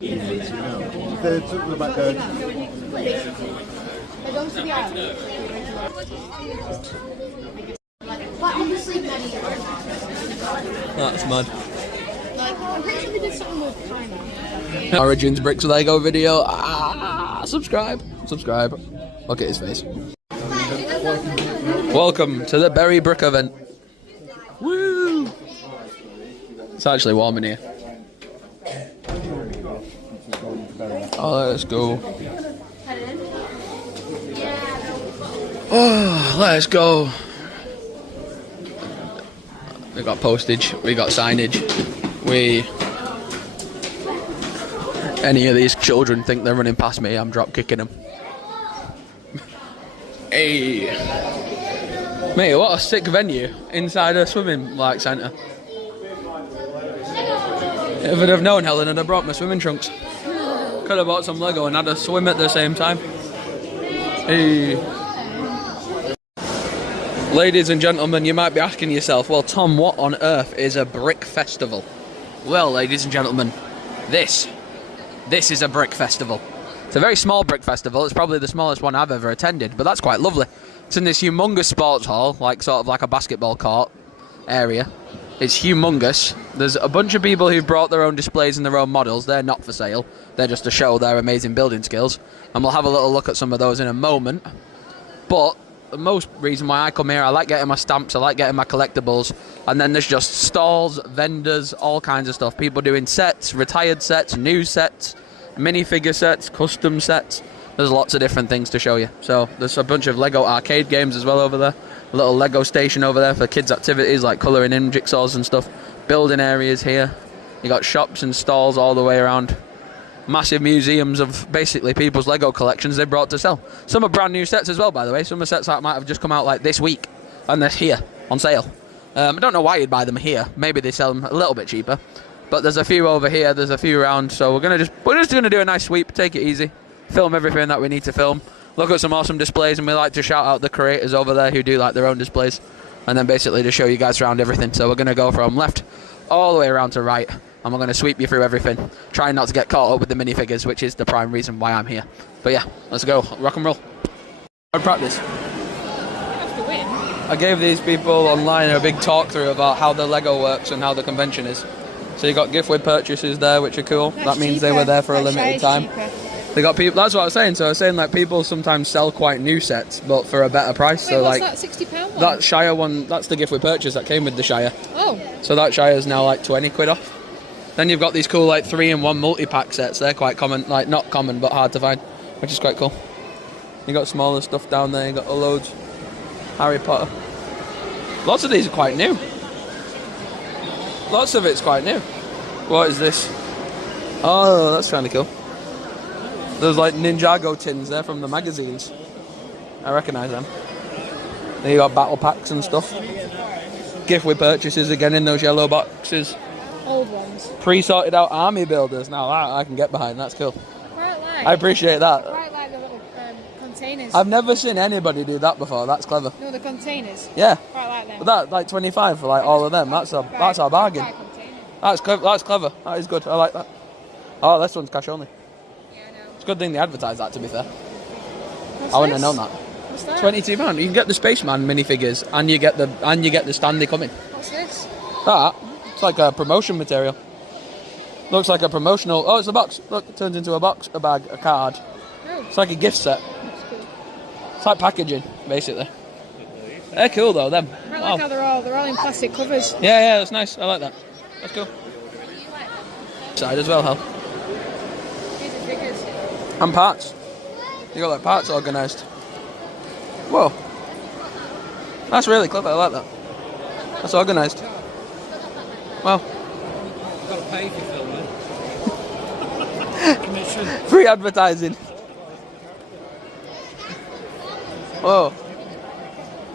They're talking about the... That's mad. I'm pretty sure they did something with China. Origins Bricks Lego video. Subscribe. Look at his face. Welcome to the Berry Brick event. Woo! It's actually warm in here. Oh, let's go. Oh, let's go. We got postage, we got signage, any of these children think they're running past me, I'm drop kicking them. Hey! Mate, what a sick venue inside a swimming centre. If I'd have known, Helen, I'd have brought my swimming trunks. Could have bought some Lego and had a swim at the same time. Hey! Ladies and gentlemen, you might be asking yourself, well, Tom, what on earth is a brick festival? Well, ladies and gentlemen, this is a brick festival. It's a very small brick festival. It's probably the smallest one I've ever attended, but that's quite lovely. It's in this humongous sports hall, sort of like a basketball court area. It's humongous. There's a bunch of people who've brought their own displays and their own models. They're not for sale. They're just to show their amazing building skills. And we'll have a little look at some of those in a moment. But the most reason why I come here, I like getting my stamps, I like getting my collectibles, and then there's just stalls, vendors, all kinds of stuff. People doing sets, retired sets, new sets, minifigure sets, custom sets. There's lots of different things to show you. So there's a bunch of Lego arcade games as well over there. A little Lego station over there for kids' activities like colouring in jigsaws and stuff. Building areas here. You got shops and stalls all the way around. Massive museums of basically people's Lego collections they brought to sell. Some are brand new sets as well, by the way. Some are sets that might have just come out like this week, and they're here on sale. I don't know why you'd buy them here. Maybe they sell them a little bit cheaper, but there's a few over here. There's a few around, so we're just gonna do a nice sweep, take it easy, film everything that we need to film, look at some awesome displays, and we like to shout out the creators over there who do like their own displays, and then basically just show you guys around everything. So we're gonna go from left all the way around to right. And we're going to sweep you through everything, trying not to get caught up with the minifigures, which is the prime reason why I'm here. But yeah, let's go. Rock and roll. Hard practice. You have to win. I gave these people online a big talk through about how the Lego works and how the convention is. So you got gift with purchases there, which are cool. That means cheaper. They were there for a limited time. Cheaper. They got people. That's what I was saying. So I was saying like people sometimes sell quite new sets, but for a better price. Wait, so what's like that £60 one? That Shire one, that's the gift with purchase that came with the Shire. Oh. So that Shire is now like 20 quid off. Then you've got these cool like 3-in-1 multi-pack sets. They're quite common, like not common but hard to find, which is quite cool. You got smaller stuff down there. You got loads. Harry Potter. Lots of these are quite new. Lots of it's quite new. What is this? Oh, that's kind of cool. There's like Ninjago tins there from the magazines. I recognise them. Then you got battle packs and stuff. Gift with purchases again in those yellow boxes. Old ones. Pre-sorted out army builders. Now that I can get behind. That's cool. I appreciate that. Quite like the little containers. I've never seen anybody do that before. That's clever. No, the containers. Yeah. Quite like them. But that like 25 for like all of them. That's our bargain. That's clever. That's clever. That is good. I like that. Oh, this one's cash only. Yeah, I know. It's a good thing they advertise that. To be fair, What's I wouldn't this? have known that. What's that? £22. You can get the Spaceman minifigures and you get the stand they come in. What's this? That. It's like a promotion material. Looks like a promotional... Oh, it's a box. Look, it turns into a box, a bag, a card. Oh. It's like a gift set. That's cool. It's like packaging, basically. They're cool, though, them. I like how they're all in plastic covers. Yeah, that's nice. I like that. That's cool. Side as well, Hal. These are figures. And parts. You got, like, parts organised. Whoa. That's really clever. I like that. That's organised. Wow. Got to pay for filming. Commission. Free advertising. Whoa.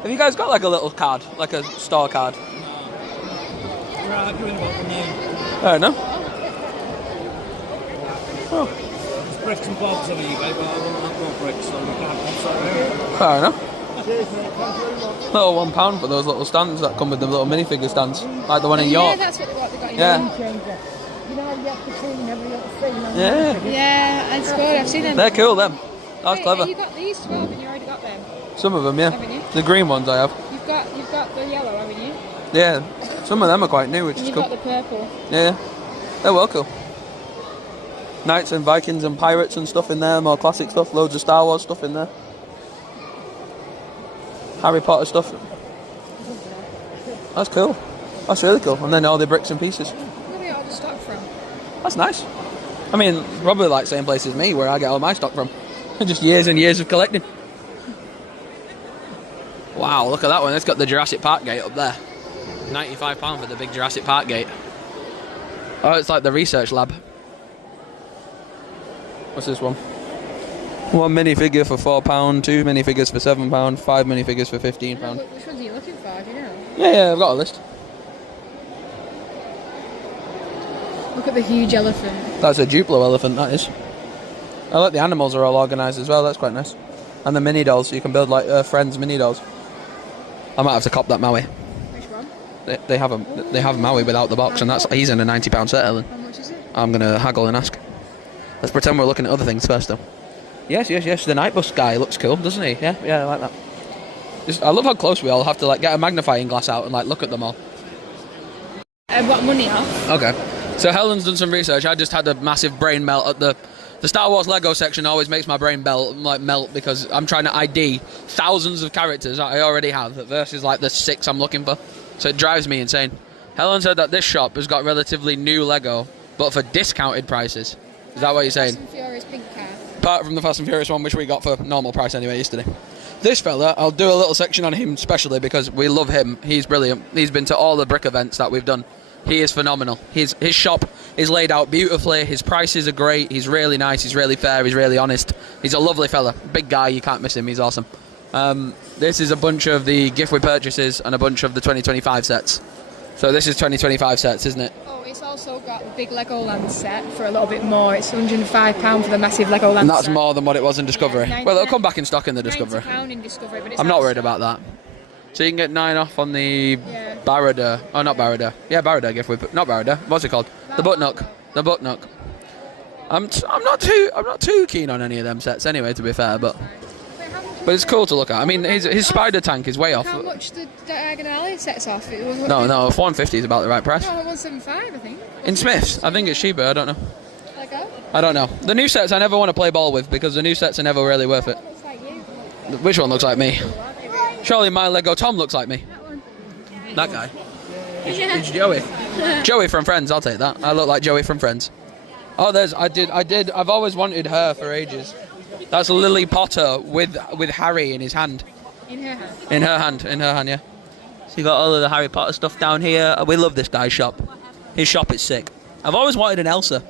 Have you guys got like a little card, like a store card? We're arguing about the name. Fair enough. Oh. There's bricks and bobs on eBay, but I won't have no bricks, so we can't have that. Fair enough. Little £1 for those little stands that come with the little minifigure stands, like the one in York. Yeah, that's what they got in Yeah. You know how you have to clean every little thing? Yeah. Yeah, that's good. I've seen them. They're cool, them. That's Wait, clever. You got these 12 and you already got them, Some of them, yeah. haven't you? The green ones I have. You've got the yellow, haven't you? Yeah. Some of them are quite new, which And is you've cool. got the purple. Yeah. They're well cool. Knights and Vikings and pirates and stuff in there, more classic stuff, loads of Star Wars stuff in there. Harry Potter stuff. That's cool. That's really cool. And then all the bricks and pieces. Where do you get all the stock from? That's nice. I mean, probably like same place as me, where I get all my stock from. Just years and years of collecting. Wow, look at that one. It's got the Jurassic Park gate up there. £95 for the big Jurassic Park gate. Oh, it's like the research lab. What's this one? One minifigure for £4, 2 minifigures for £7, 5 minifigures for £15. Which ones are you looking for? Do you know? Yeah, I've got a list. Look at the huge elephant. That's a Duplo elephant, that is. I like the animals are all organised as well, that's quite nice. And the mini dolls, so you can build like Friends mini dolls. I might have to cop that Maui. Which one? They have Maui without the box, and he's in a £90 set, Ellen. How much is it? I'm gonna haggle and ask. Let's pretend we're looking at other things first, though. Yes. The night bus guy looks cool, doesn't he? Yeah, I like that. I love how close we all have to like get a magnifying glass out and like look at them all. I've got money off. Okay. So Helen's done some research. I just had a massive brain melt at the Star Wars Lego section. Always makes my brain melt because I'm trying to ID thousands of characters that I already have versus like the 6 I'm looking for. So it drives me insane. Helen said that this shop has got relatively new Lego, but for discounted prices. Is that what you're saying? Fast and Furious pink car. Apart from the Fast and Furious one, which we got for normal price anyway yesterday. This fella, I'll do a little section on him specially because we love him. He's brilliant. He's been to all the brick events that we've done. He is phenomenal. His shop is laid out beautifully. His prices are great. He's really nice. He's really fair. He's really honest. He's a lovely fella. Big guy. You can't miss him. He's awesome. This is a bunch of the gift with purchases and a bunch of the 2025 sets. So this is 2025 sets, isn't it? Oh, it's also got the big Legoland set for a little bit more. It's £105 for the massive Legoland set. And that's more than what it was in Discovery. Yeah, Well, it'll come back in stock in the Discovery. £90 in Discovery, but it's I'm not worried out of about that. So you can get 9 off on the Yeah. Barada. Oh, not Barada. Yeah, Barada gift with not Barada. What's it called? The Buttnook. The Buttnook. I'm not too keen on any of them sets anyway, to be fair, but it's cool to look at. I mean, his spider tank is way off. How much the Diagon Alley sets off? It was No, 150 is about the right price. No, 175, I think. In Smiths, I think it's cheaper. I don't know. Lego? I don't know. The new sets I never want to play ball with because the new sets are never really worth it. That looks like you. Which one looks like me? Surely my Lego Tom looks like me. That one. That guy. Yeah. It's Joey. Joey from Friends, I'll take that. I look like Joey from Friends. Oh, I've always wanted her for ages. That's Lily Potter with Harry in his hand. In her hand. In her hand, yeah. So you got all of the Harry Potter stuff down here. We love this guy's shop. His shop is sick. I've always wanted an Elsa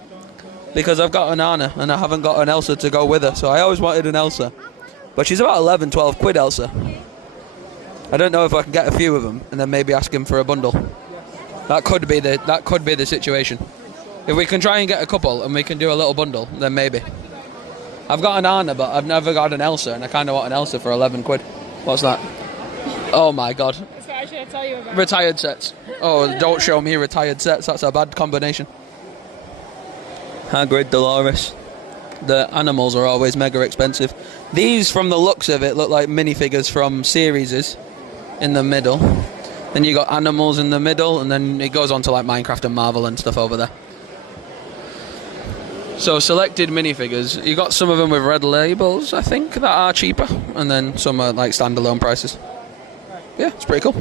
because I've got an Anna and I haven't got an Elsa to go with her. So I always wanted an Elsa. But she's about 11, 12 quid, Elsa. I don't know if I can get a few of them and then maybe ask him for a bundle. That could be the situation. If we can try and get a couple and we can do a little bundle, then maybe. I've got an Anna, but I've never got an Elsa, and I kind of want an Elsa for 11 quid. What's that? Oh my god. That's what I should tell you about. Retired sets. Oh, don't show me retired sets. That's a bad combination. Hagrid, Dolores. The animals are always mega expensive. These, from the looks of it, look like minifigures from series in the middle. Then you got animals in the middle, and then it goes on to like Minecraft and Marvel and stuff over there. So selected minifigures. You got some of them with red labels, I think, that are cheaper, and then some are like standalone prices. Yeah, it's pretty cool.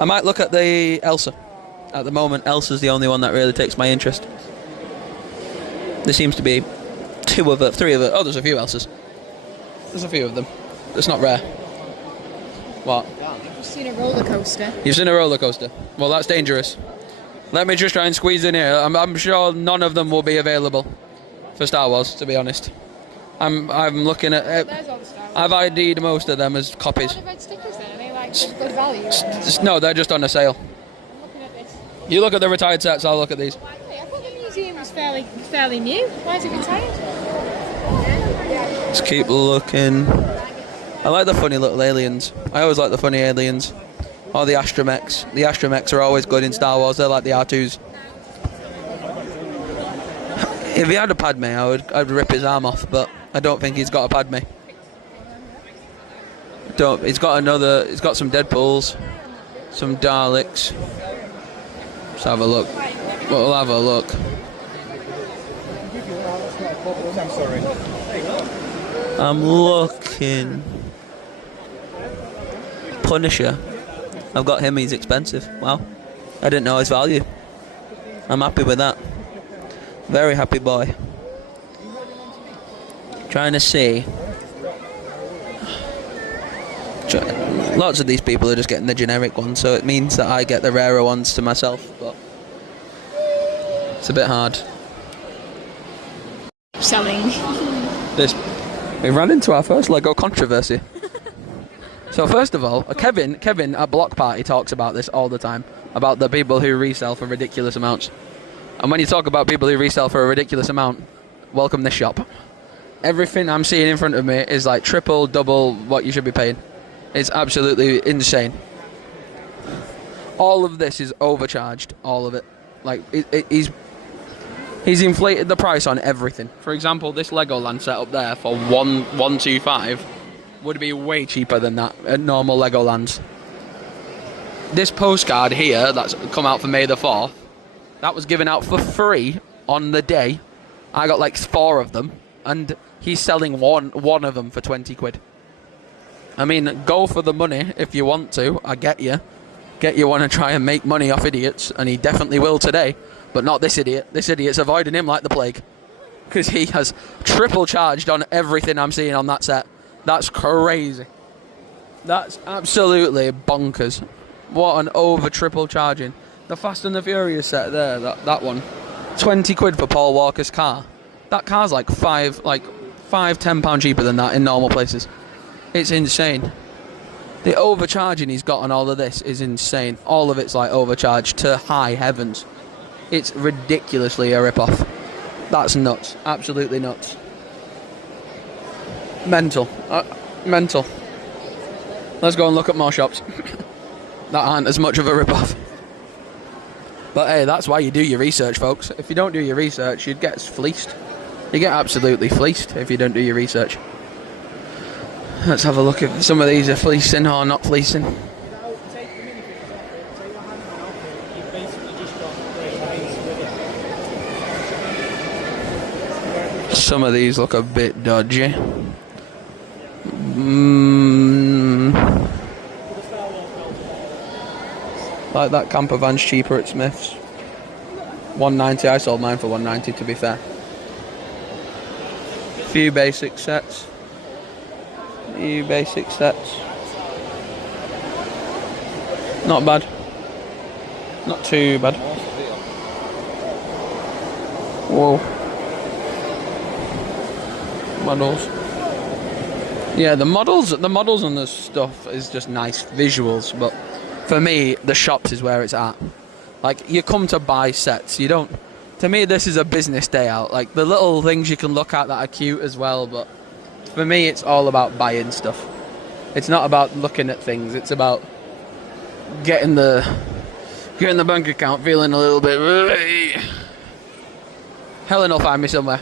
I might look at the Elsa. At the moment, Elsa's the only one that really takes my interest. There seems to be 2 of it, 3 of it. Oh, there's a few Elsas. There's a few of them. It's not rare. What? I've seen a roller coaster. You've seen a roller coaster? Well, that's dangerous. Let me just try and squeeze in here. I'm sure none of them will be available for Star Wars, to be honest. I'm looking at. There's all the Star Wars. I've ID'd most of them as copies. What are the red stickers then? Are they like good value? No, they're just on a sale. I'm looking at this. You look at the retired sets. I'll look at these. Hey, I thought the museum was fairly new. Why is it retired? Let's keep looking. I like the funny little aliens. I always like the funny aliens. Or the astromechs. The astromechs are always good in Star Wars. They're like the R2s. If he had a Padme, I'd rip his arm off, but I don't think he's got a Padme. He's got some Deadpools, some Daleks. Let's have a look. We'll have a look. I'm looking. Punisher. I've got him, he's expensive. Wow. I didn't know his value. I'm happy with that. Very happy boy. Trying to see. Lots of these people are just getting the generic ones, so it means that I get the rarer ones to myself, but it's a bit hard. Selling. We ran into our first Lego controversy. So first of all, Kevin at Block Party talks about this all the time, about the people who resell for ridiculous amounts. And when you talk about people who resell for a ridiculous amount, welcome this shop. Everything I'm seeing in front of me is like triple, double what you should be paying. It's absolutely insane. All of this is overcharged, all of it. Like, he's inflated the price on everything. For example, this Legoland set up there for 125 would be way cheaper than that at normal Legolands. This postcard here that's come out for May the 4th, that was given out for free on the day. I got like 4 of them, and he's selling one of them for 20 quid. I mean, go for the money if you want to. I get you. Want to try and make money off idiots, and he definitely will today. But not this idiot. This idiot's avoiding him like the plague, because he has triple charged on everything I'm seeing on that set. That's crazy. That's absolutely bonkers. What an over triple charging. The Fast and the Furious set there, that one, 20 quid for Paul Walker's car. That car's like £5-10 cheaper than that in normal places. It's insane. The overcharging he's got on all of this is insane. All of it's like overcharged to high heavens. It's ridiculously a rip-off. That's nuts. Absolutely nuts. Mental. Mental. Let's go and look at more shops that aren't as much of a rip-off. But hey, that's why you do your research, folks. If you don't do your research, you'd get fleeced. You get absolutely fleeced if you don't do your research. Let's have a look if some of these are fleecing or not fleecing. Some of these look a bit dodgy. Like that camper van's cheaper at Smith's. $190. I sold mine for $190, to be fair. Few basic sets. Not bad. Not too bad. Whoa. Models. Yeah, the models and the stuff is just nice visuals, but for me, the shops is where it's at. Like, you come to buy sets, you don't... To me, this is a business day out. Like, the little things you can look at that are cute as well, but for me, it's all about buying stuff. It's not about looking at things, it's about getting the bank account feeling a little bit... Helen will find me somewhere.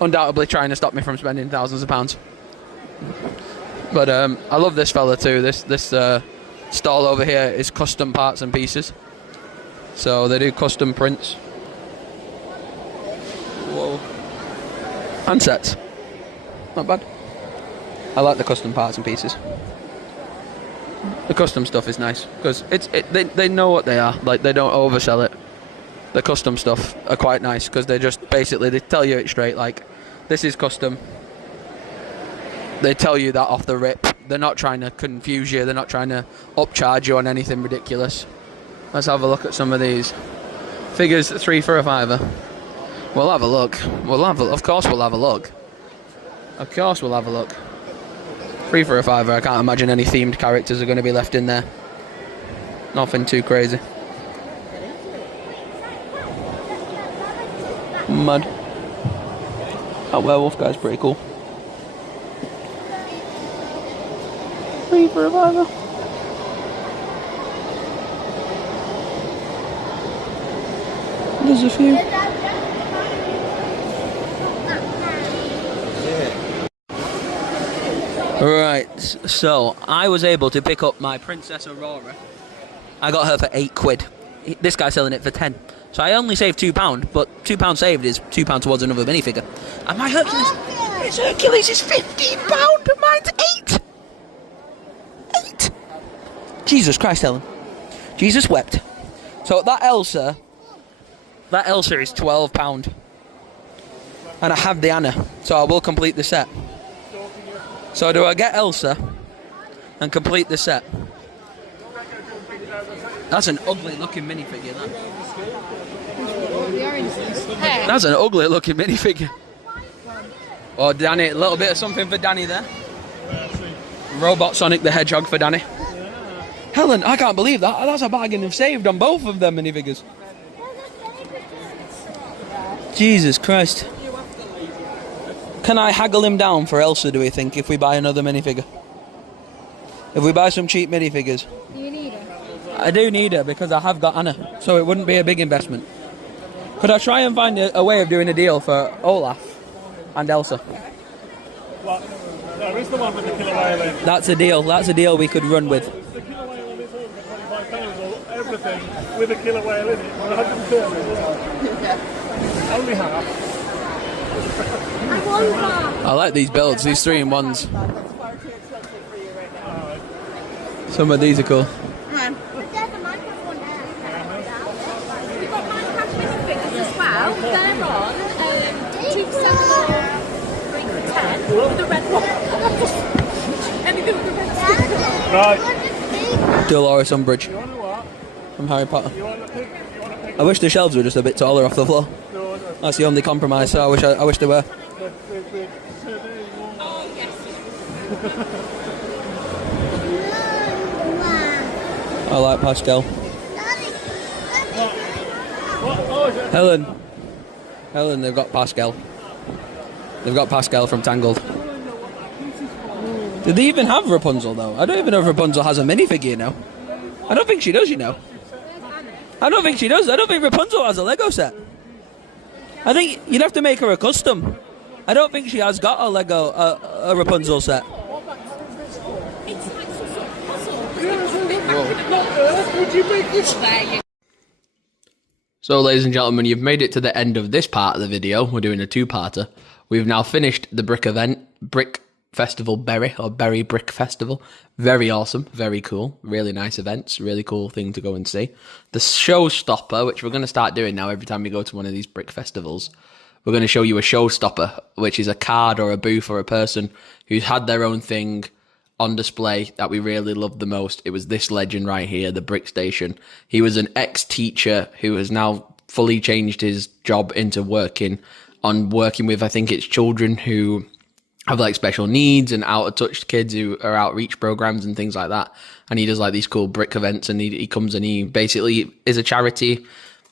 Undoubtedly trying to stop me from spending thousands of pounds. But I love this fella too. This stall over here is custom parts and pieces. So they do custom prints. Whoa. And sets. Not bad. I like the custom parts and pieces. The custom stuff is nice because they know what they are. Like, they don't oversell it. The custom stuff are quite nice because they tell you it straight. Like, this is custom. They tell you that off the rip. They're not trying to confuse you. They're not trying to upcharge you on anything ridiculous. Let's have a look at some of these figures. 3 for a £5. We'll have a look. Of course we'll have a look. 3 for a £5. I can't imagine any themed characters are going to be left in there. Nothing too crazy. Mud. That werewolf guy's pretty cool. 3 for a £5. There's a few. Right, so I was able to pick up my Princess Aurora. I got her for £8. This guy's selling it for 10. So I only saved £2, but £2 saved is £2 towards another minifigure. And my Hercules is £15. Mine's 8. 8. Jesus Christ, Helen. Jesus wept. So that Elsa is £12. And I have the Anna, so I will complete the set. So do I get Elsa and complete the set? That's an ugly looking minifigure, that. That's an ugly looking minifigure. Oh, Danny, a little bit of something for Danny there. Robot Sonic the Hedgehog for Danny. Helen, I can't believe that. That's a bargain of saved on both of them minifigures. Jesus Christ. Can I haggle him down for Elsa, do we think, if we buy another minifigure? If we buy some cheap minifigures? You need her? I do need her because I have got Anna, so it wouldn't be a big investment. Could I try and find a way of doing a deal for Olaf and Elsa? What? There is the one with the killer whale in. That's a deal we could run with. The killer whale on his own for £25 or everything with a killer whale in it. 130. Only half. I like these builds, these 3-in-1s. Some of these are cool. We've got Minecraft minifigures as well. They're on 2 3 for 10 with the red one. Anything with the red sticker. Right. Dolores Umbridge from Harry Potter. I wish the shelves were just a bit taller off the floor. That's the only compromise, so I wish they were. Oh, yes. I like pastel. Helen, they've got Pascal. They've got Pascal from Tangled. Do they even have Rapunzel, though? I don't even know if Rapunzel has a minifigure now. I don't think she does, you know. I don't think she does. I don't think Rapunzel has a Lego set. I think you'd have to make her a custom. I don't think she has got a Lego, a Rapunzel set. So, ladies and gentlemen, you've made it to the end of this part of the video. We're doing a 2-parter. We've now finished the Brick Festival Berry, or Berry Brick Festival. Very awesome, very cool, really nice events, really cool thing to go and see. The showstopper, which we're going to start doing now every time we go to one of these brick festivals, we're going to show you a showstopper, which is a card or a booth or a person who's had their own thing on display that we really loved the most. It was this legend right here, the Brick Station. He was an ex-teacher who has now fully changed his job into working with, I think it's children who have like special needs and out of touch kids who are outreach programs and things like that. And he does like these cool brick events, and he comes and he basically is a charity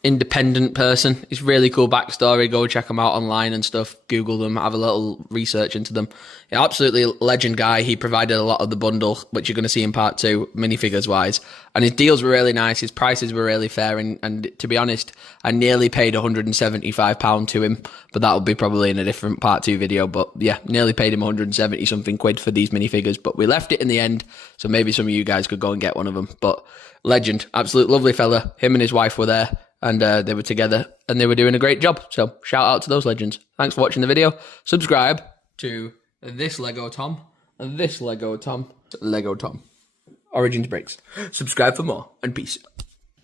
independent person. It's really cool backstory. Go check him out online and stuff. Google them, have a little research into them. Yeah, absolutely legend guy. He provided a lot of the bundle, which you're going to see in part 2, minifigures wise. And his deals were really nice. His prices were really fair. And to be honest, I nearly paid £175 to him, but that will be probably in a different part 2 video. But yeah, nearly paid him 170 something quid for these minifigures, but we left it in the end. So maybe some of you guys could go and get one of them. But legend, absolute lovely fella. Him and his wife were there. And they were together and they were doing a great job. So shout out to those legends. Thanks for watching the video. Subscribe to this Lego Tom, Lego Tom, Origins Breaks. Subscribe for more and peace.